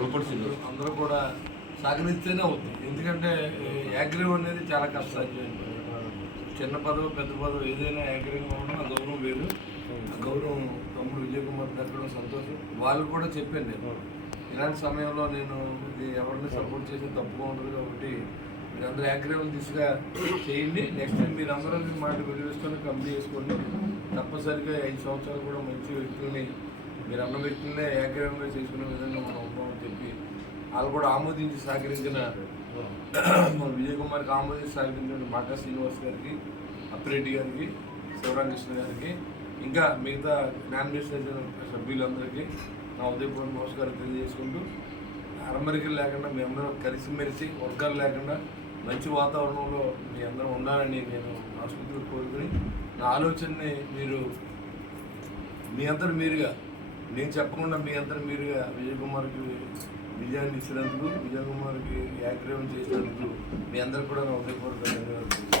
అందరూ అందరూ కూడా సహకరిస్తేనే అవుతుంది ఎందుకంటే యాగ్రీవ్ అనేది చాలా కష్టం. చిన్న పదవి పెద్ద పదవి ఏదైనా యాగ్రీవ్గా ఉండడం ఆ గౌరవం వేరు. ఆ గౌరవం తమ్ముడు విజయ్ కుమార్ దక్కడం సంతోషం. వాళ్ళు కూడా చెప్పండి ఇలాంటి సమయంలో నేను ఇది ఎవరిని సపోర్ట్ చేసి తప్పుగా ఉండదు కాబట్టి మీరందరూ యాగ్రీవం దిశగా చేయండి. నెక్స్ట్ టైం మీరందరూ మాట విలువేసుకొని కంప్లీట్ చేసుకోండి తప్పనిసరిగా ఐదు సంవత్సరాలు కూడా మంచి వ్యక్తుల్ని మీరు అన్న వ్యక్తులనే ఏకగ్రీవంగా చేసుకునే విధంగా మనం వాళ్ళు కూడా ఆమోదించి సహకరించిన మన విజయ్ కుమార్కి ఆమోదించి సహకరించిన మాటా శ్రీనివాస్ గారికి అప్పిరెడ్డి గారికి శివరామకృష్ణ గారికి ఇంకా మిగతా నామినేషన్ సభ్యులందరికీ నా ఉదయపూర్వ నమస్కారం తెలియజేసుకుంటూ అరమరికలు లేకుండా మీ అందరం కలిసిమెలిసి వర్గాలు లేకుండా మంచి వాతావరణంలో మీ అందరం ఉండాలని నేను మనస్ఫూర్తిగా కోరుకుని నా ఆలోచనని మీరు మీ అందరు మీరుగా నేను చెప్పకుండా మీ అందరూ మీరుగా విజయ్ కుమార్కి విజయాన్ని ఇచ్చినందుకు విజయ్ కుమార్కి చేసినందుకు మీ అందరు కూడా నా ఉదయపూర్వక ధన్యవాదాలు.